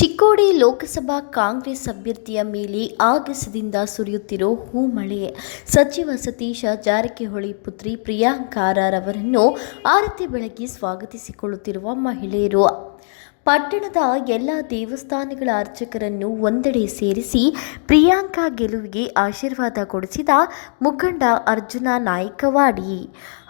ಚಿಕ್ಕೋಡಿ ಲೋಕಸಭಾ ಕಾಂಗ್ರೆಸ್ ಅಭ್ಯರ್ಥಿಯ ಮೇಲೆ ಆಗಸದಿಂದ ಸುರಿಯುತ್ತಿರೋ ಹೂಮಳೆ. ಸಚಿವ ಸತೀಶ ಜಾರಕಿಹೊಳಿ ಪುತ್ರಿ ಪ್ರಿಯಾಂಕಾ ರವರನ್ನು ಆರತಿ ಬೆಳಗ್ಗೆ ಸ್ವಾಗತಿಸಿಕೊಳ್ಳುತ್ತಿರುವ ಮಹಿಳೆಯರು. ಪಟ್ಟಣದ ಎಲ್ಲ ದೇವಸ್ಥಾನಗಳ ಅರ್ಚಕರನ್ನು ಒಂದೆಡೆ ಸೇರಿಸಿ ಪ್ರಿಯಾಂಕಾ ಗೆಲುವಿಗೆ ಆಶೀರ್ವಾದ ಕೊಡಿಸಿದ ಮುಖಂಡ ಅರ್ಜುನ ನಾಯ್ಕವಾಡಿ.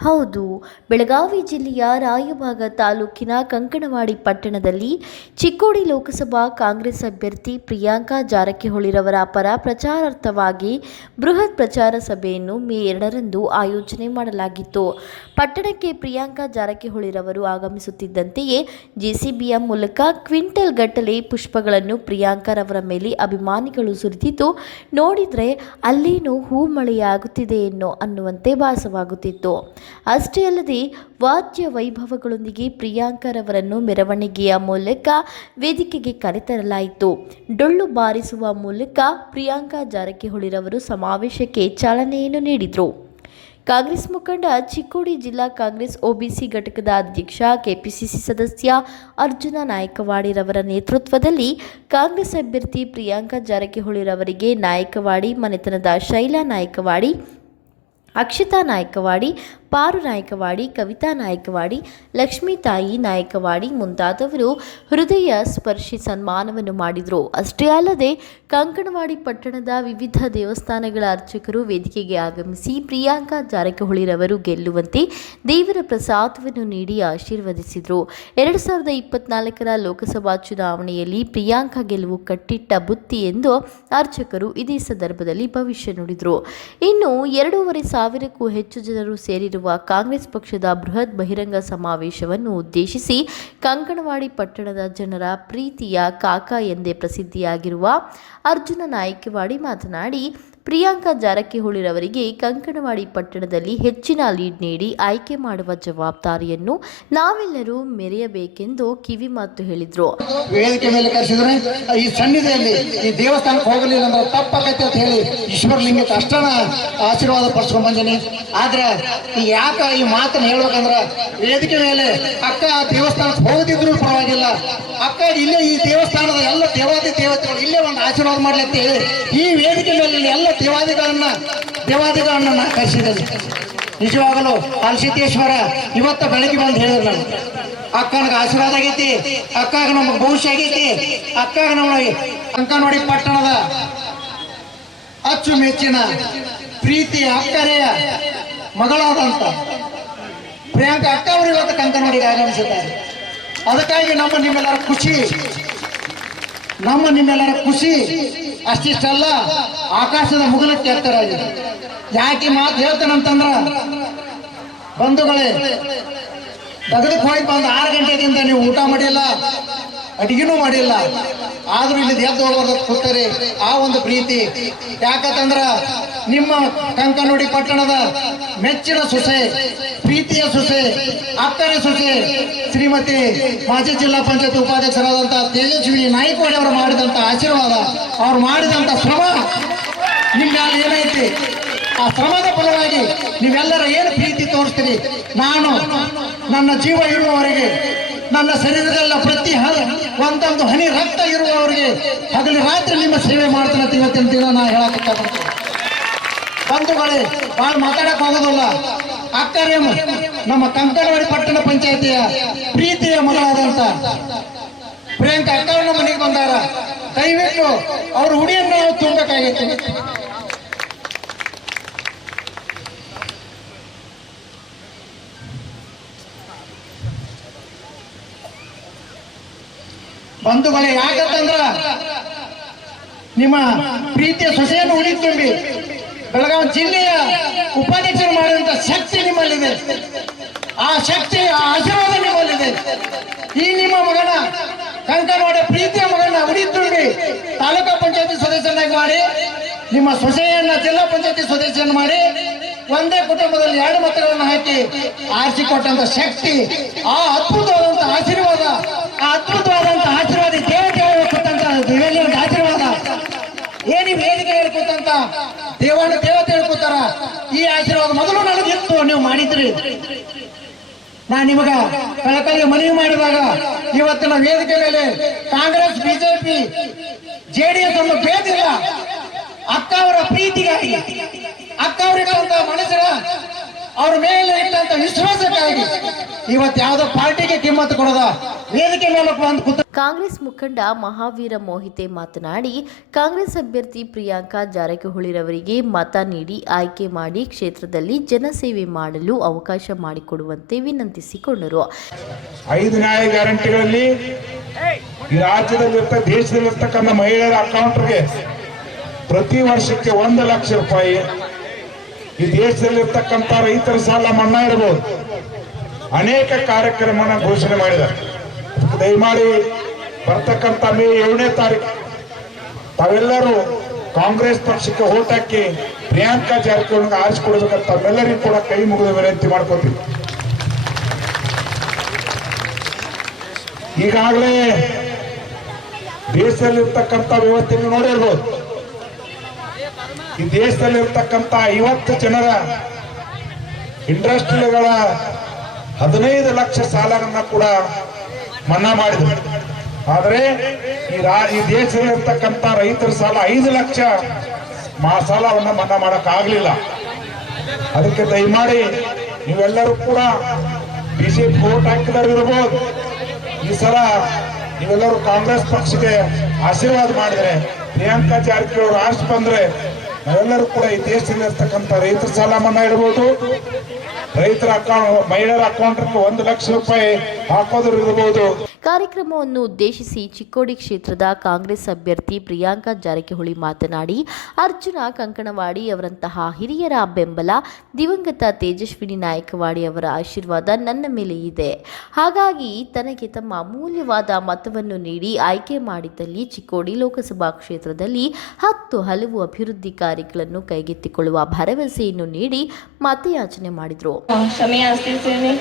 ಹೌದು, ಬೆಳಗಾವಿ ಜಿಲ್ಲೆಯ ರಾಯಬಾಗ ತಾಲೂಕಿನ ಕಂಕಣವಾಡಿ ಪಟ್ಟಣದಲ್ಲಿ ಚಿಕ್ಕೋಡಿ ಲೋಕಸಭಾ ಕಾಂಗ್ರೆಸ್ ಅಭ್ಯರ್ಥಿ ಪ್ರಿಯಾಂಕಾ ಜಾರಕಿಹೊಳಿರವರ ಪರ ಪ್ರಚಾರಾರ್ಥವಾಗಿ ಬೃಹತ್ ಪ್ರಚಾರ ಸಭೆಯನ್ನು ಮೇ 2ರಂದು ಆಯೋಜನೆ ಮಾಡಲಾಗಿತ್ತು. ಪಟ್ಟಣಕ್ಕೆ ಪ್ರಿಯಾಂಕಾ ಜಾರಕಿಹೊಳಿರವರು ಆಗಮಿಸುತ್ತಿದ್ದಂತೆಯೇ ಜೆಸಿಬಿಯ ಮೂಲಕ ಕ್ವಿಂಟಲ್ ಗಟ್ಟಲೆ ಪುಷ್ಪಗಳನ್ನು ಪ್ರಿಯಾಂಕಾ ರವರ ಮೇಲೆ ಅಭಿಮಾನಿಗಳು ಸುರಿದಿದ್ದು ನೋಡಿದರೆ ಅಲ್ಲೇನೋ ಹೂಮಳೆಯಾಗುತ್ತಿದೆ ಅನ್ನುವಂತೆ ಭಾಸವಾಗುತ್ತಿತ್ತು. ಅಷ್ಟೇ ಅಲ್ಲದೆ ವಾದ್ಯ ವೈಭವಗಳೊಂದಿಗೆ ಪ್ರಿಯಾಂಕಾ ರವರನ್ನು ಮೆರವಣಿಗೆಯ ಮೂಲಕ ವೇದಿಕೆಗೆ ಕರೆತರಲಾಯಿತು. ಡೊಳ್ಳು ಬಾರಿಸುವ ಮೂಲಕ ಪ್ರಿಯಾಂಕಾ ಜಾರಕಿಹೊಳಿರವರು ಸಮಾವೇಶಕ್ಕೆ ಚಾಲನೆಯನ್ನು ನೀಡಿದರು. ಕಾಂಗ್ರೆಸ್ ಮುಖಂಡ, ಚಿಕ್ಕೋಡಿ ಜಿಲ್ಲಾ ಕಾಂಗ್ರೆಸ್ ಒಬಿಸಿ ಘಟಕದ ಅಧ್ಯಕ್ಷ, ಕೆಪಿಸಿಸಿ ಸದಸ್ಯ ಅರ್ಜುನ ನಾಯ್ಕವಾಡಿರವರ ನೇತೃತ್ವದಲ್ಲಿ ಕಾಂಗ್ರೆಸ್ ಅಭ್ಯರ್ಥಿ ಪ್ರಿಯಾಂಕಾ ಜಾರಕಿಹೊಳಿರವರಿಗೆ ನಾಯ್ಕವಾಡಿ ಮನೆತನದ ಶೈಲಾ ನಾಯ್ಕವಾಡಿ, ಅಕ್ಷತಾ ನಾಯ್ಕವಾಡಿ, ಪಾರು ನಾಯ್ಕವಾಡಿ, ಕವಿತಾ ನಾಯ್ಕವಾಡಿ, ಲಕ್ಷ್ಮೀತಾಯಿ ನಾಯ್ಕವಾಡಿ ಮುಂತಾದವರು ಹೃದಯ ಸ್ಪರ್ಶಿ ಸನ್ಮಾನವನ್ನು ಮಾಡಿದರು. ಅಷ್ಟೇ ಅಲ್ಲದೆ ಕಂಕಣವಾಡಿ ಪಟ್ಟಣದ ವಿವಿಧ ದೇವಸ್ಥಾನಗಳ ಅರ್ಚಕರು ವೇದಿಕೆಗೆ ಆಗಮಿಸಿ ಪ್ರಿಯಾಂಕಾ ಜಾರಕಿಹೊಳಿರವರು ಗೆಲ್ಲುವಂತೆ ದೇವರ ಪ್ರಸಾದವನ್ನು ನೀಡಿ ಆಶೀರ್ವದಿಸಿದರು. 2024ರ ಲೋಕಸಭಾ ಚುನಾವಣೆಯಲ್ಲಿ ಪ್ರಿಯಾಂಕಾ ಗೆಲುವು ಕಟ್ಟಿಟ್ಟ ಬುತ್ತಿ ಎಂದು ಅರ್ಚಕರು ಇದೇ ಸಂದರ್ಭದಲ್ಲಿ ಭವಿಷ್ಯ ನುಡಿದರು. ಇನ್ನು 2,500ಕ್ಕೂ ಹೆಚ್ಚು ಜನರು ಸೇರಿರುವ ಕಾಂಗ್ರೆಸ್ ಪಕ್ಷದ ಬೃಹತ್ ಬಹಿರಂಗ ಸಮಾವೇಶವನ್ನು ಉದ್ದೇಶಿಸಿ ಕಂಕಣವಾಡಿ ಪಟ್ಟಣದ ಜನರ ಪ್ರೀತಿಯ ಕಾಕ ಎಂದೇ ಪ್ರಸಿದ್ಧಿಯಾಗಿರುವ ಅರ್ಜುನ ನಾಯ್ಕವಾಡಿ ಮಾತನಾಡಿ, ಪ್ರಿಯಾಂಕಾ ಜಾರಕಿಹೊಳಿರವರಿಗೆ ಕಂಕಣವಾಡಿ ಪಟ್ಟಣದಲ್ಲಿ ಹೆಚ್ಚಿನ ಲೀಡ್ ನೀಡಿ ಆಯ್ಕೆ ಮಾಡುವ ಜವಾಬ್ದಾರಿಯನ್ನು ನಾವೆಲ್ಲರೂ ಮೆರೆಯಬೇಕೆಂದು ಕಿವಿ ಮಾತು ಹೇಳಿದರು. ವೇದಿಕೆ ಮೇಲೆ ಕರೆಸಿದ್ರೆ ಈ ಸನ್ನಿಧಿಯಲ್ಲಿ ಈ ದೇವಸ್ಥಾನಕ್ಕೆ ಹೋಗಲಿಲ್ಲ ಅಂದ್ರೆ ತಪ್ಪಾಗತ್ತೆ ಅಂತ ಹೇಳಿ ಈಶ್ವರಲಿಂಗಕ್ಕೆ ಅಷ್ಟನ ಆಶೀರ್ವಾದ ಪಡಿಸ್ಕೊಂಡ್ ಬಂದೀನಿ. ಆದ್ರೆ ಈಗ ಯಾಕ ಈ ಮಾತನ್ನು ಹೇಳ್ಬೇಕಂದ್ರ ವೇದಿಕೆ ಮೇಲೆ ಅಕ್ಕ ದೇವಸ್ಥಾನಕ್ಕೆ ಹೋಗದಿದ್ರು ಪರವಾಗಿಲ್ಲ, ಅಕ್ಕ ಇಲ್ಲೇ ಈ ದೇವಸ್ಥಾನದ ಎಲ್ಲ ದೇವಾದಿ ದೇವತೆಗಳು ಇಲ್ಲೇ ಒಂದು ಆಶೀರ್ವಾದ ಮಾಡ್ಲಿಕ್ಕೆ ಹೇಳಿ ಈ ವೇದಿಕೆ ಮೇಲೆ ಎಲ್ಲ ದೇವಾದಿಗಳನ್ನ ನಾನು ಕರೆಸಿದ್ದೇನೆ. ನಿಜವಾಗಲೂ ಅಲ್ಸಿದ್ದೇಶ್ವರ ಇವತ್ತ ಬೆಳಗ್ಗೆ ಬಂದು ಹೇಳಿದ್ರು, ನಾನು ಅಕ್ಕನಿಗೆ ಆಶೀರ್ವಾದ ಆಗೈತಿ, ಅಕ್ಕಾಗ ನಮಗೆ ಭವಿಷ್ಯ ಆಗೈತಿ, ಅಕ್ಕಾಗ ನಮ್ಮ ಕಂಕಣವಾಡಿ ಪಟ್ಟಣದ ಅಚ್ಚುಮೆಚ್ಚಿನ ಪ್ರೀತಿಯ ಅಕ್ಕರೆಯ ಮಗಳಾದಂತ ಪ್ರಿಯಾಂಕಾ ಅಕ್ಕ ಅವರು ಇವತ್ತು ಕಂಕಣವಾಡಿಗೆ ಆಗಮಿಸಿದ್ದಾರೆ. ಅದಕ್ಕಾಗಿ ನಿಮ್ಮೆಲ್ಲರ ಖುಷಿ ಅಷ್ಟಿಷ್ಟಲ್ಲ, ಆಕಾಶದ ಮುಗಲಕ್ಕೆ ಎತ್ತರಾಗಿದೆ. ಯಾಕೆ ಮಾತು ಹೇಳ್ತಾನಂತಂದ್ರ, ಬಂಧುಗಳೇ, ದಗದಕ್ಕೆ ಹೋಗಿ ಬಂದು 6 ಗಂಟೆಗಿಂತ ನೀವು ಊಟ ಮಾಡಿಲ್ಲ, ಅಡಿಗೆನೂ ಮಾಡಿಲ್ಲ, ಆದ್ರೂ ಇಲ್ಲಿ ಎದ್ದು ಹೋಗೋದು ಕೂತಾರೆ. ಆ ಒಂದು ಪ್ರೀತಿ ಯಾಕಂತಂದ್ರ ನಿಮ್ಮ ಕಂಕಣವಾಡಿ ಪಟ್ಟಣದ ಮೆಚ್ಚಿನ ಸೊಸೆ, ಪ್ರೀತಿಯ ಸೊಸೆ, ಅಕ್ಕರೆ ಸೊಸೆ ಶ್ರೀಮತಿ ಮಾಜಿ ಜಿಲ್ಲಾ ಪಂಚಾಯತ್ ಉಪಾಧ್ಯಕ್ಷರಾದಂಥ ತೇಜಸ್ವಿ ನಾಯ್ಕವಾಡಿ ಅವರು ಮಾಡಿದಂಥ ಆಶೀರ್ವಾದ, ಅವ್ರು ಮಾಡಿದಂಥ ಶ್ರಮ ನಿಮ್ಮೆಲ್ಲ ಏನೈತಿ, ಆ ಶ್ರಮದ ಫಲವಾಗಿ ನೀವೆಲ್ಲರ ಏನು ಪ್ರೀತಿ ತೋರಿಸ್ತೀರಿ. ನಾನು ನನ್ನ ಜೀವ ಇರುವವರೆಗೆ, ನನ್ನ ಶರೀರದಲ್ಲ ಪ್ರತಿ ಒಂದೊಂದು ಹನಿ ರಕ್ತ ಇರುವವರಿಗೆ ಹಗಲಿ ರಾತ್ರಿ ನಿಮ್ಮ ಸೇವೆ ಮಾಡ್ತಾನೆ ಇವತ್ತಿನ ದಿನ ನಾ ಹೇಳಕ್ಕೆ ಬಂಧುಗಳೇ, ಭಾಳ ಮಾತಾಡಕ್ ಹೋಗೋದಿಲ್ಲ. ಅಕ್ಕರೇ ನಮ್ಮ ಕಂಕಣವಾಡಿ ಪಟ್ಟಣ ಪಂಚಾಯತಿಯ ಪ್ರೀತಿಯ ಮಗಳಾದಂತ ಪ್ರಿಯಾಂಕಾ ಅಕ್ಕ ನಮ್ಮ ಮನೆಗೆ ಬಂದಾರ. ದಯವಿಟ್ಟು ಅವ್ರ ಹುಡಿಯನ್ನು ನಾವು ತುಂಬಬೇಕಾಗಿತ್ತು. ಬಂಧುಗಳೇ, ಯಾಕಂತಂದ್ರ ನಿಮ್ಮ ಪ್ರೀತಿಯ ಸೊಸೆಯನ್ನು ಉಡಿ ತುಂಬಿ ಬೆಳಗಾವಿ ಜಿಲ್ಲೆಯ ಉಪಾಧ್ಯಕ್ಷರು ಮಾಡಿದಂತ ಶಕ್ತಿ ನಿಮ್ಮಲ್ಲಿದೆ. ಆ ಶಕ್ತಿ, ಆ ಆಶೀರ್ವಾದ ನಿಮ್ಮಲ್ಲಿದೆ. ಈ ನಿಮ್ಮ ಮಗನ ಕಂಕಣವಾಡಿ ಪ್ರೀತಿಯ ಮಗನ ಉಡಿ ತುಂಬಿ ತಾಲೂಕಾ ಪಂಚಾಯತಿ ಸದಸ್ಯನಾಗಿ ಮಾಡಿ, ನಿಮ್ಮ ಸೊಸೆಯನ್ನ ಜಿಲ್ಲಾ ಪಂಚಾಯತಿ ಸದಸ್ಯನ ಮಾಡಿ, ಒಂದೇ ಕುಟುಂಬದಲ್ಲಿ 2 ಮತಗಳನ್ನು ಹಾಕಿ ಆರಿಸಿಕೊಟ್ಟಂತ ಶಕ್ತಿ, ಆ ಅದ್ಭುತವಾದಂತ ಆಶೀರ್ವಾದ, ಆ ಅದ್ಭುತವಾದಂತ ಆಶೀರ್ವಾದ ದೇವತೆಗಳು ಕೊಟ್ಟಂತ ದೇವೇಲಿಯ ಆಶೀರ್ವಾದ ಏನಿ ವೇದಿಕೆ ಹೇಳ್ಕೊತಂತ ದೇವತೆ ಹೇಳ್ಕೊತಾರ. ಈ ಆಶೀರ್ವಾದ ಮೊದಲು ನನಗಿತ್ತು, ನೀವು ಮಾಡಿದ್ರಿ. ನಾನು ನಿಮಗ ಕಳಕಳಿಗೆ ಮನವಿ ಮಾಡಿದಾಗ ಇವತ್ತಿನ ವೇದಿಕೆ ಮೇಲೆ ಕಾಂಗ್ರೆಸ್ ಬಿಜೆಪಿ ಜೆಡಿಎಸ್ ಅನ್ನು ಬೇದಿಲ್ಲ. ಅಕ್ಕ ಅವರ ಪ್ರೀತಿಗಾಗಿ, ಅಕ್ಕ ಅವರಿಟ್ಟಂತ ಮನಸ್ಸಿನ ಅವ್ರ ಮೇಲೆ ಇಟ್ಟಂತ ವಿಶ್ವಾಸಕ್ಕಾಗಿ ಇವತ್ತು ಯಾವುದೋ ಪಾರ್ಟಿಗೆ ಕಿಮ್ಮತ್ತು ಕೊಡದ ವೇದಿಕೆ ಮೇಲೆ ಬಂದು ಕೂತ ಕಾಂಗ್ರೆಸ್ ಮುಖಂಡ ಮಹಾವೀರ ಮೋಹಿತೆ ಮಾತನಾಡಿ, ಕಾಂಗ್ರೆಸ್ ಅಭ್ಯರ್ಥಿ ಪ್ರಿಯಾಂಕಾ ಜಾರಕಿಹೊಳಿರವರಿಗೆ ಮತ ನೀಡಿ ಆಯ್ಕೆ ಮಾಡಿ ಕ್ಷೇತ್ರದಲ್ಲಿ ಜನಸೇವೆ ಮಾಡಲು ಅವಕಾಶ ಮಾಡಿಕೊಡುವಂತೆ ವಿನಂತಿಸಿಕೊಂಡರು. 5 ನ್ಯಾಯ ಗ್ಯಾರಂಟಿಗಳಲ್ಲಿ ಈ ರಾಜ್ಯದಲ್ಲಿರ್ತ ದೇಶದಲ್ಲಿರ್ತಕ್ಕಂಥ ಮಹಿಳೆಯರ ಅಕೌಂಟ್ಗೆ ಪ್ರತಿ ವರ್ಷಕ್ಕೆ 1 ಲಕ್ಷ ರೂಪಾಯಿ, ಈ ದೇಶದಲ್ಲಿರ್ತಕ್ಕಂಥ ರೈತರ ಸಾಲ ಮನ್ನಾ ಇರಬಹುದು, ಅನೇಕ ಕಾರ್ಯಕ್ರಮವನ್ನು ಘೋಷಣೆ ಮಾಡಿದ್ದಾರೆ. ದಯಮಾಡಿ ಬರ್ತಕ್ಕಂಥ ಮೇ 7ನೇ ತಾರೀಕು ತಾವೆಲ್ಲರೂ ಕಾಂಗ್ರೆಸ್ ಪಕ್ಷಕ್ಕೆ ಓಟ್ ಹಾಕಿ ಪ್ರಿಯಾಂಕಾ ಜಾರಕಿಹೊಳಿಗೆ ಆರಿಸಿಕೊಡ್ಬೇಕಂತ ತಾವೆಲ್ಲರಿಗೂ ಕೂಡ ಕೈ ಮುಗಿದ ವಿನಂತಿ ಮಾಡ್ಕೋತೀವಿ. ಈಗಾಗಲೇ ದೇಶದಲ್ಲಿರ್ತಕ್ಕಂಥ ವ್ಯವಸ್ಥೆಯನ್ನು ನೋಡಿರ್ಬೋದು. ಈ ದೇಶದಲ್ಲಿರ್ತಕ್ಕಂಥ 50 ಜನರ ಇಂಡಸ್ಟ್ರಿಗಳ 15 ಲಕ್ಷ ಸಾಲಗಳನ್ನ ಕೂಡ ಮನ್ನಾ ಮಾಡಿದ್ರು. ಆದರೆ ಈ ದೇಶದಲ್ಲಿರ್ತಕ್ಕಂಥ ರೈತರ ಸಾಲ 5 ಲಕ್ಷ ಸಾಲವನ್ನ ಮನ್ನಾ ಮಾಡಕ್ಕಾಗಲಿಲ್ಲ. ಅದಕ್ಕೆ ದಯಮಾಡಿ ನೀವೆಲ್ಲರೂ ಕೂಡ ಬಿಜೆಪಿ ವೋಟ್ ಹಾಕಿದವರು ಇರಬಹುದು, ಈ ಸಲ ನೀವೆಲ್ಲರೂ ಕಾಂಗ್ರೆಸ್ ಪಕ್ಷಕ್ಕೆ ಆಶೀರ್ವಾದ ಮಾಡಿದ್ರೆ ಪ್ರಿಯಾಂಕಾ ಜಾರಕಿಹೊಳಿ ರಾಷ್ಟ್ರ ಬಂದ್ರೆ ನಾವೆಲ್ಲರೂ ಕೂಡ ಈ ದೇಶದಲ್ಲಿರ್ತಕ್ಕಂಥ ರೈತರ ಸಾಲ ಮನ್ನಾ ಇರಬಹುದು, ರೈತರ ಮಹಿಳೆಯರ ಅಕೌಂಟ್ಗೆ 1 ಲಕ್ಷ ರೂಪಾಯಿ ಹಾಕೋದ್ರು ಇರಬಹುದು. ಕಾರ್ಯಕ್ರಮವನ್ನು ಉದ್ದೇಶಿಸಿ ಚಿಕ್ಕೋಡಿ ಕ್ಷೇತ್ರದ ಕಾಂಗ್ರೆಸ್ ಅಭ್ಯರ್ಥಿ ಪ್ರಿಯಾಂಕಾ ಜಾರಕಿಹೊಳಿ ಮಾತನಾಡಿ, ಅರ್ಜುನ ಕಂಕಣವಾಡಿ ಅವರಂತಹ ಹಿರಿಯರ ಬೆಂಬಲ, ದಿವಂಗತ ತೇಜಸ್ವಿನಿ ನಾಯಕವಾಡಿ ಅವರ ಆಶೀರ್ವಾದ ನನ್ನ ಮೇಲೆ ಇದೆ. ಹಾಗಾಗಿ ತನಗೆ ತಮ್ಮ ಅಮೂಲ್ಯವಾದ ಮತವನ್ನು ನೀಡಿ ಆಯ್ಕೆ ಮಾಡಿದ್ದಲ್ಲಿ ಚಿಕ್ಕೋಡಿ ಲೋಕಸಭಾ ಕ್ಷೇತ್ರದಲ್ಲಿ 10 ಹಲವು ಅಭಿವೃದ್ಧಿ ಕಾರ್ಯಗಳನ್ನು ಕೈಗೆತ್ತಿಕೊಳ್ಳುವ ಭರವಸೆಯನ್ನು ನೀಡಿ ಮತಯಾಚನೆ ಮಾಡಿದರು. ಕ್ಷಮೆ ಯಾಚಿಸ್ತೇನೆ,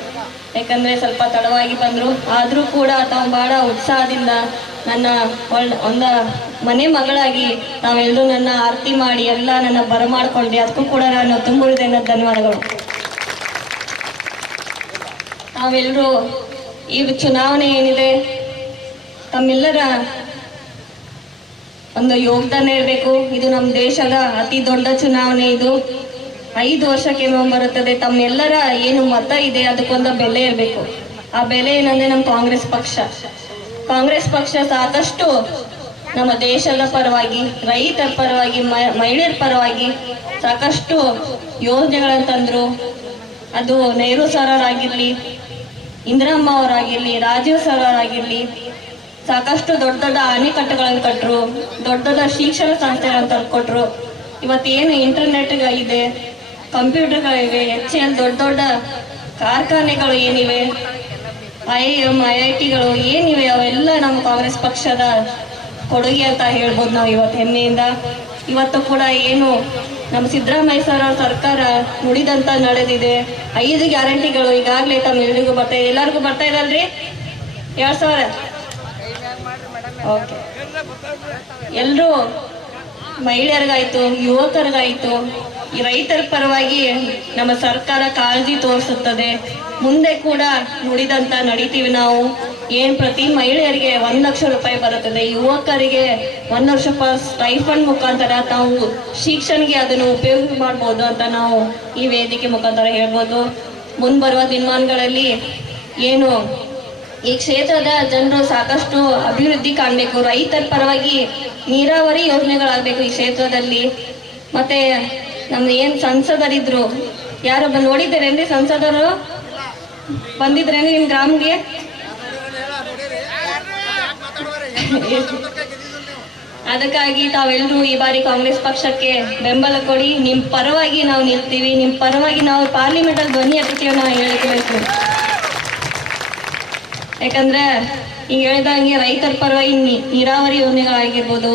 ಯಾಕಂದ್ರೆ ಸ್ವಲ್ಪ ತಡವಾಗಿ ಬಂದ್ರು. ಆದ್ರೂ ಕೂಡ ತಾವು ಬಹಳ ಉತ್ಸಾಹದಿಂದ ನನ್ನ ಒಂದ ಮನೆ ಮಗಳಾಗಿ ತಾವೆಲ್ಲರೂ ನನ್ನ ಆರತಿ ಮಾಡಿ ಎಲ್ಲ ನನ್ನ ಬರಮಾಡ್ಕೊಂಡ್ರಿ. ಅದಕ್ಕೂ ಕೂಡ ನಾನು ತುಂಬ ಹೃದಯದ ಧನ್ಯವಾದಗಳು. ತಾವೆಲ್ಲರೂ ಈ ಚುನಾವಣೆ ಏನಿದೆ ತಮ್ಮೆಲ್ಲರ ಒಂದು ಯೋಗದಾನ ಇರಬೇಕು. ಇದು ನಮ್ಮ ದೇಶದ ಅತಿ ದೊಡ್ಡ ಚುನಾವಣೆ. ಇದು 5 ವರ್ಷಕ್ಕೆ ಬರುತ್ತದೆ. ತಮ್ಮೆಲ್ಲರ ಏನು ಮತ ಇದೆ ಅದಕ್ಕೊಂದು ಬೆಲೆ ಇರಬೇಕು. ಆ ಬೆಲೆ ಏನಂದ್ರೆ ನಮ್ಮ ಕಾಂಗ್ರೆಸ್ ಪಕ್ಷ ಸಾಕಷ್ಟು ನಮ್ಮ ದೇಶದ ಪರವಾಗಿ, ರೈತರ ಪರವಾಗಿ, ಮಹಿಳೆಯರ ಪರವಾಗಿ ಸಾಕಷ್ಟು ಯೋಜನೆಗಳನ್ನು ತಂದ್ರು. ಅದು ನೆಹರು ಸರ್ ಆಗಿರ್ಲಿ, ಇಂದಿರಮ್ಮ ಅವರಾಗಿರ್ಲಿ, ರಾಜೀವ್ ಸರ್ ಅವರಾಗಿರ್ಲಿ, ಸಾಕಷ್ಟು ದೊಡ್ಡ ದೊಡ್ಡ ಅಣೆಕಟ್ಟುಗಳನ್ನು ಕಟ್ಟರು, ದೊಡ್ಡ ದೊಡ್ಡ ಶಿಕ್ಷಣ ಸಂಸ್ಥೆಗಳನ್ನು ಕೊಟ್ಟರು. ಇವತ್ತೇನು ಇಂಟರ್ನೆಟ್ ಇದೆ, ಕಂಪ್ಯೂಟರ್ಗಳಿವೆ, HCL ದೊಡ್ಡ ದೊಡ್ಡ ಕಾರ್ಖಾನೆಗಳು ಏನಿವೆ, IIM IITಗಳು ಏನಿವೆ, ಅವೆಲ್ಲ ನಮ್ಮ ಕಾಂಗ್ರೆಸ್ ಪಕ್ಷದ ಕೊಡುಗೆ ಅಂತ ಹೇಳ್ಬೋದು ನಾವು ಇವತ್ತು ಹೆಮ್ಮೆಯಿಂದ. ಇವತ್ತು ಕೂಡ ಏನು ನಮ್ಮ ಸಿದ್ದರಾಮಯ್ಯ ಸರ್ ಅವ್ರ ಸರ್ಕಾರ ನುಡಿದಂತ ನಡೆದಿದೆ. 5 ಗ್ಯಾರಂಟಿಗಳು ಈಗಾಗಲೇ ತಮ್ಮೆಲ್ಲರಿಗೂ ಬರ್ತಾ ಇದೆ. ಎಲ್ಲರಿಗೂ ಬರ್ತಾ ಇದಲ್ರಿ 2000? ಓಕೆ. ಎಲ್ಲರೂ ಮಹಿಳೆಯರಿಗಾಯ್ತು, ಯುವಕರಿಗಾಯ್ತು, ಈ ರೈತರ ಪರವಾಗಿ ನಮ್ಮ ಸರ್ಕಾರ ಕಾಳಜಿ ತೋರಿಸುತ್ತದೆ. ಮುಂದೆ ಕೂಡ ನುಡಿದಂತ ನಡೀತೀವಿ ನಾವು. ಏನ್ ಪ್ರತಿ ಮಹಿಳೆಯರಿಗೆ 1 ಲಕ್ಷ ರೂಪಾಯಿ ಬರುತ್ತದೆ, ಯುವಕರಿಗೆ 1 ಲಕ್ಷ ರೂಪಾಯಿ ಸ್ಟೈಫಂಡ್ ಮುಖಾಂತರ ತಾವು ಶಿಕ್ಷಣಕ್ಕೆ ಅದನ್ನು ಉಪಯೋಗ ಮಾಡ್ಬೋದು ಅಂತ ನಾವು ಈ ವೇದಿಕೆ ಮುಖಾಂತರ ಹೇಳ್ಬೋದು. ಮುಂಬರುವ ದಿನಮಾನಗಳಲ್ಲಿ ಏನು ಈ ಕ್ಷೇತ್ರದ ಜನರು ಸಾಕಷ್ಟು ಅಭಿವೃದ್ಧಿ ಕಾಣಬೇಕು. ರೈತರ ಪರವಾಗಿ ನೀರಾವರಿ ಯೋಜನೆಗಳಾಗಬೇಕು ಈ ಕ್ಷೇತ್ರದಲ್ಲಿ. ಮತ್ತೆ ನಮ್ದು ಏನು ಸಂಸದರಿದ್ರು, ಯಾರೊಬ್ಬ ನೋಡಿದ್ದೀರೇನ್ರಿ? ಸಂಸದರು ಬಂದಿದ್ರೇನ್ರಿ ನಿಮ್ಮ ಗ್ರಾಮ್ಗೆ? ಅದಕ್ಕಾಗಿ ತಾವೆಲ್ಲರೂ ಈ ಬಾರಿ ಕಾಂಗ್ರೆಸ್ ಪಕ್ಷಕ್ಕೆ ಬೆಂಬಲ ಕೊಡಿ. ನಿಮ್ಮ ಪರವಾಗಿ ನಾವು ನಿಲ್ತೀವಿ, ನಿಮ್ಮ ಪರವಾಗಿ ನಾವು ಪಾರ್ಲಿಮೆಂಟಲ್ಲಿ ಧ್ವನಿ ಎತ್ತುತ್ತೀವಿ ನಾವು ಹೇಳ್ಬೇಕು. ಯಾಕಂದ್ರೆ ಈಗ ಹೇಳಿದಂಗೆ ರೈತರ ಪರವಾಗಿ ನೀರಾವರಿ ಯೋಜನೆಗಳಾಗಿರ್ಬೋದು,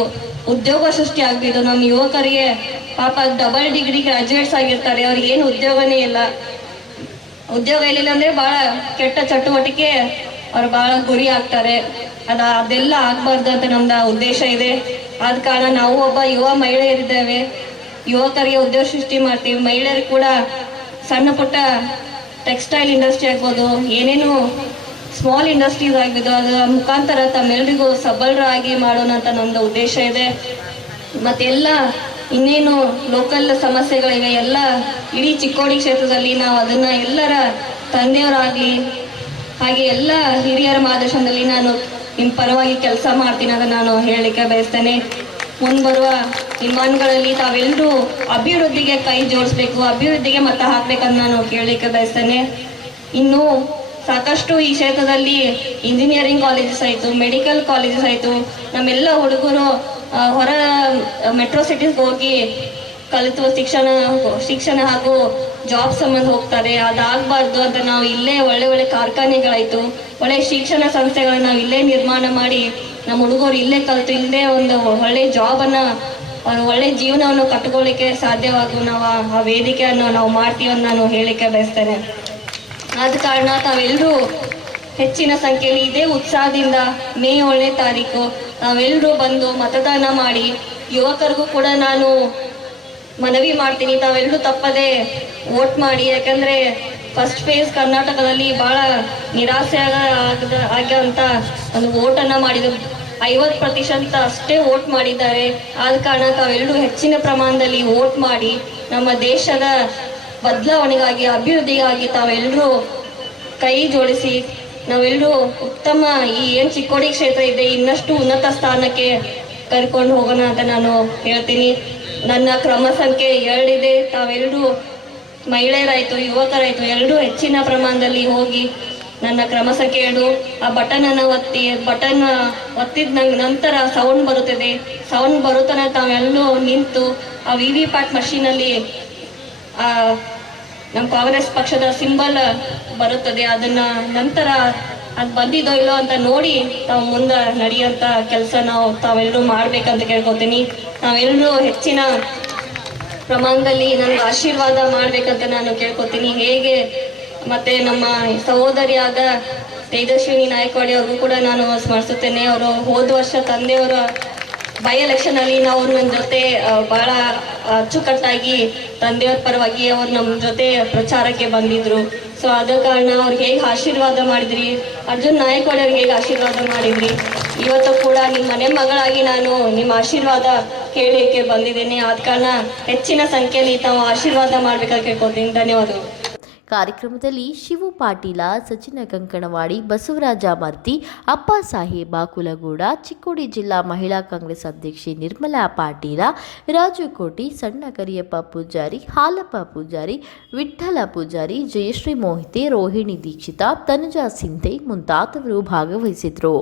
ಉದ್ಯೋಗ ಸೃಷ್ಟಿ ಆಗ್ಬೋದು. ನಮ್ಮ ಯುವಕರಿಗೆ ಪಾಪ ಡಬಲ್ ಡಿಗ್ರಿ ಗ್ರಾಜುಯೇಟ್ಸ್ ಆಗಿರ್ತಾರೆ, ಅವ್ರಿಗೆ ಏನು ಉದ್ಯೋಗನೇ ಇಲ್ಲ. ಉದ್ಯೋಗ ಇರಲಿಲ್ಲ ಅಂದ್ರೆ ಬಹಳ ಕೆಟ್ಟ ಚಟುವಟಿಕೆ ಅವ್ರು ಬಹಳ ಗುರಿ ಆಗ್ತಾರೆ. ಅದೆಲ್ಲ ಆಗ್ಬಾರ್ದು ಅಂತ ನಮ್ದು ಉದ್ದೇಶ ಇದೆ. ಆದ ಕಾರಣ ನಾವು ಒಬ್ಬ ಯುವ ಮಹಿಳೆಯರಿದ್ದೇವೆ, ಯುವಕರಿಗೆ ಉದ್ಯೋಗ ಸೃಷ್ಟಿ ಮಾಡ್ತೀವಿ. ಮಹಿಳೆಯರು ಕೂಡ ಸಣ್ಣ ಪುಟ್ಟ ಟೆಕ್ಸ್ಟೈಲ್ ಇಂಡಸ್ಟ್ರಿ ಆಗ್ಬೋದು, ಏನೇನು ಸ್ಮಾಲ್ ಇಂಡಸ್ಟ್ರೀಸ್ ಆಗ್ಬೋದು, ಅದರ ಮುಖಾಂತರ ತಮ್ಮೆಲ್ಲರಿಗೂ ಸಬಲರಾಗಿ ಮಾಡೋಣ ಅಂತ ನಮ್ಮದು ಉದ್ದೇಶ ಇದೆ. ಮತ್ತೆಲ್ಲ ಇನ್ನೇನು ಲೋಕಲ್ ಸಮಸ್ಯೆಗಳಿವೆ ಎಲ್ಲ ಇಡೀ ಚಿಕ್ಕೋಡಿ ಕ್ಷೇತ್ರದಲ್ಲಿ ನಾವು ಅದನ್ನು ಎಲ್ಲರ ತಂದೆಯವರಾಗಲಿ ಹಾಗೆ ಎಲ್ಲ ಹಿರಿಯರ ಮಾರ್ಗದರ್ಶನದಲ್ಲಿ ನಾನು ನಿಮ್ಮ ಪರವಾಗಿ ಕೆಲಸ ಮಾಡ್ತೀನಿ ಅಂತ ನಾನು ಹೇಳಲಿಕ್ಕೆ ಬಯಸ್ತೇನೆ. ಮುಂಬರುವ ದಿನಮಾನಗಳಲ್ಲಿ ತಾವೆಲ್ಲರೂ ಅಭಿವೃದ್ಧಿಗೆ ಕೈ ಜೋಡಿಸ್ಬೇಕು, ಅಭಿವೃದ್ಧಿಗೆ ಮತ ಹಾಕ್ಬೇಕಂತ ನಾನು ಕೇಳಲಿಕ್ಕೆ ಬಯಸ್ತೇನೆ. ಇನ್ನು ಸಾಕಷ್ಟು ಈ ಕ್ಷೇತ್ರದಲ್ಲಿ ಇಂಜಿನಿಯರಿಂಗ್ ಕಾಲೇಜಸ್ ಆಯಿತು, ಮೆಡಿಕಲ್ ಕಾಲೇಜಸ್ ಆಯಿತು, ನಮ್ಮೆಲ್ಲ ಹುಡುಗರು ಹೊರ ಮೆಟ್ರೋ ಸಿಟೀಸ್ಗೆ ಹೋಗಿ ಕಲಿತು ಶಿಕ್ಷಣ ಹಾಗೂ ಜಾಬ್ ಸಂಬಂಧ ಹೋಗ್ತಾರೆ. ಅದಾಗಬಾರ್ದು ಅಂತ ನಾವು ಇಲ್ಲೇ ಒಳ್ಳೆ ಒಳ್ಳೆ ಕಾರ್ಖಾನೆಗಳಾಯಿತು, ಒಳ್ಳೆ ಶಿಕ್ಷಣ ಸಂಸ್ಥೆಗಳನ್ನ ನಾವು ಇಲ್ಲೇ ನಿರ್ಮಾಣ ಮಾಡಿ ನಮ್ಮ ಹುಡುಗರು ಇಲ್ಲೇ ಕಲಿತು ಇಲ್ಲೇ ಒಂದು ಒಳ್ಳೆ ಜಾಬನ್ನು ಒಳ್ಳೆ ಜೀವನವನ್ನು ಕಟ್ಟಿಕೊಳ್ಳಿಕ್ಕೆ ಸಾಧ್ಯವಾಗುವ ನಾವು ಆ ವೇದಿಕೆಯನ್ನು ನಾವು ಮಾಡ್ತೀವಿ ಅಂತ ನಾನು ಹೇಳಲಿಕ್ಕೆ ಬಯಸ್ತೇನೆ. ಆದ ಕಾರಣ ತಾವೆಲ್ಲರೂ ಹೆಚ್ಚಿನ ಸಂಖ್ಯೆಯಲ್ಲಿ ಇದೇ ಉತ್ಸಾಹದಿಂದ ಮೇ 7ನೇ ತಾರೀಕು ನಾವೆಲ್ಲರೂ ಬಂದು ಮತದಾನ ಮಾಡಿ, ಯುವಕರಿಗೂ ಕೂಡ ನಾನು ಮನವಿ ಮಾಡ್ತೀನಿ, ತಾವೆಲ್ಲರೂ ತಪ್ಪದೆ ವೋಟ್ ಮಾಡಿ. ಯಾಕಂದರೆ ಫಸ್ಟ್ ಫೇಸ್ ಕರ್ನಾಟಕದಲ್ಲಿ ಭಾಳ ನಿರಾಸೆ ಆಗುವಂಥ ಒಂದು ವೋಟನ್ನು ಮಾಡಿದ್ರು, 50% ಅಷ್ಟೇ ವೋಟ್ ಮಾಡಿದ್ದಾರೆ. ಆದ ಕಾರಣ ತಾವೆಲ್ಲರೂ ಹೆಚ್ಚಿನ ಪ್ರಮಾಣದಲ್ಲಿ ವೋಟ್ ಮಾಡಿ ನಮ್ಮ ದೇಶದ ಬದಲಾವಣೆಗಾಗಿ ಅಭಿವೃದ್ಧಿಗಾಗಿ ತಾವೆಲ್ಲರೂ ಕೈ ಜೋಡಿಸಿ ನಾವೆಲ್ಲರೂ ಉತ್ತಮ ಈ ಏನು ಚಿಕ್ಕೋಡಿ ಕ್ಷೇತ್ರ ಇದೆ ಇನ್ನಷ್ಟು ಉನ್ನತ ಸ್ಥಾನಕ್ಕೆ ಕರ್ಕೊಂಡು ಹೋಗೋಣ ಅಂತ ನಾನು ಹೇಳ್ತೀನಿ. ನನ್ನ ಕ್ರಮ ಸಂಖ್ಯೆ 2 ಇದೆ. ತಾವೆಲ್ಲರೂ ಮಹಿಳೆಯರಾಯಿತು, ಯುವಕರಾಯಿತು, ಎಲ್ಲರೂ ಹೆಚ್ಚಿನ ಪ್ರಮಾಣದಲ್ಲಿ ಹೋಗಿ ನನ್ನ ಕ್ರಮ ಸಂಖ್ಯೆ 2 ಆ ಬಟನನ್ನು ಒತ್ತಿದ ನಂತರ ಸೌಂಡ್ ಬರುತ್ತದೆ. ಸೌಂಡ್ ಬರುತ್ತಾನೆ ತಾವೆಲ್ಲೂ ನಿಂತು ಆ VVPAT ಮಷೀನಲ್ಲಿ ನಮ್ಮ ಕಾಂಗ್ರೆಸ್ ಪಕ್ಷದ ಸಿಂಬಲ್ ಬರುತ್ತದೆ, ಅದನ್ನ ನಂತರ ಅದು ಬಂದಿದ್ದೋ ಇಲ್ಲೋ ಅಂತ ನೋಡಿ ತಾವು ಮುಂದೆ ನಡೆಯುವಂಥ ಕೆಲಸ ತಾವೆಲ್ಲರೂ ಮಾಡ್ಬೇಕಂತ ಕೇಳ್ಕೊತೀನಿ. ನಾವೆಲ್ಲರೂ ಹೆಚ್ಚಿನ ಪ್ರಮಾಣದಲ್ಲಿ ನನಗೆ ಆಶೀರ್ವಾದ ಮಾಡ್ಬೇಕಂತ ನಾನು ಕೇಳ್ಕೊತೀನಿ. ಹೇಗೆ ಮತ್ತೆ ನಮ್ಮ ಸಹೋದರಿಯಾದ ತೇಜಸ್ವಿನಿ ನಾಯ್ಕವಾಡಿ ಅವ್ರಿಗೂ ಕೂಡ ನಾನು ಸ್ಮರಿಸುತ್ತೇನೆ. ಅವರು ಹೋದ ವರ್ಷ ತಂದೆಯವರ ಬೈ ಎಲೆಕ್ಷನಲ್ಲಿ ನಾವು ನನ್ನ ಜೊತೆ ಭಾಳ ಅಚ್ಚುಕಟ್ಟಾಗಿ ತಂದೆಯವ್ರ ಪರವಾಗಿ ಅವ್ರು ನಮ್ಮ ಜೊತೆ ಪ್ರಚಾರಕ್ಕೆ ಬಂದಿದ್ರು. ಸೊ ಆದ ಕಾರಣ ಅವ್ರಿಗೆ ಹೇಗೆ ಆಶೀರ್ವಾದ ಮಾಡಿದ್ರಿ, ಅರ್ಜುನ್ ನಾಯ್ಕವಾಡಿ ಅವ್ರಿಗೆ ಹೇಗೆ ಆಶೀರ್ವಾದ ಮಾಡಿದ್ರಿ, ಇವತ್ತು ಕೂಡ ನಿಮ್ಮ ಮನೆ ಮಗಳಾಗಿ ನಾನು ನಿಮ್ಮ ಆಶೀರ್ವಾದ ಕೇಳಲಿಕ್ಕೆ ಬಂದಿದ್ದೇನೆ. ಆದ ಕಾರಣ ಹೆಚ್ಚಿನ ಸಂಖ್ಯೆಯಲ್ಲಿ ತಾವು ಆಶೀರ್ವಾದ ಮಾಡ್ಬೇಕಾಗಿ ಕೇಳ್ಕೊತೀನಿ. ಧನ್ಯವಾದಗಳು. ಕಾರ್ಯಕ್ರಮದಲ್ಲಿ ಶಿವು ಪಾಟೀಲ, ಸಚಿನ ಕಂಕಣವಾಡಿ, ಬಸವರಾಜ ಮರ್ತಿ, ಅಪ್ಪ ಸಾಹೇಬ ಕುಲಗೂಡ, ಚಿಕ್ಕೋಡಿ ಜಿಲ್ಲಾ ಮಹಿಳಾ ಕಾಂಗ್ರೆಸ್ ಅಧ್ಯಕ್ಷೆ ನಿರ್ಮಲಾ ಪಾಟೀಲ, ರಾಜು ಕೋಟಿ, ಸಣ್ಣ ಕರಿಯಪ್ಪ ಪೂಜಾರಿ, ಹಾಲಪ್ಪ ಪೂಜಾರಿ, ವಿಠ್ಠಲ ಪೂಜಾರಿ, ಜಯಶ್ರೀ ಮೋಹಿತೆ, ರೋಹಿಣಿ ದೀಕ್ಷಿತ, ತನುಜಾ ಸಿಂಧೆ ಮುಂತಾದವರು ಭಾಗವಹಿಸಿದರು.